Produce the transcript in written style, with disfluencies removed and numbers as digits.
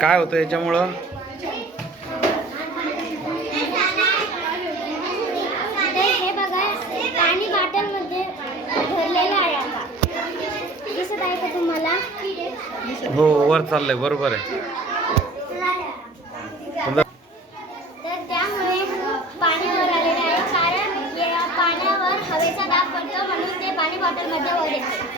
काय होतं याच्यामुळं? हे बघा, पाणी बॉटलमध्ये भरलेलं आहे आता. दिसत आहे का तुम्हाला? हो, वर चाललंय, बरोबर आहे. तर त्यामुळे पाणी वर आलेलं आहे, कारण या पाण्यावर हवेचा दाब पडतो, म्हणून ते पाणी बॉटलमध्ये वर येते.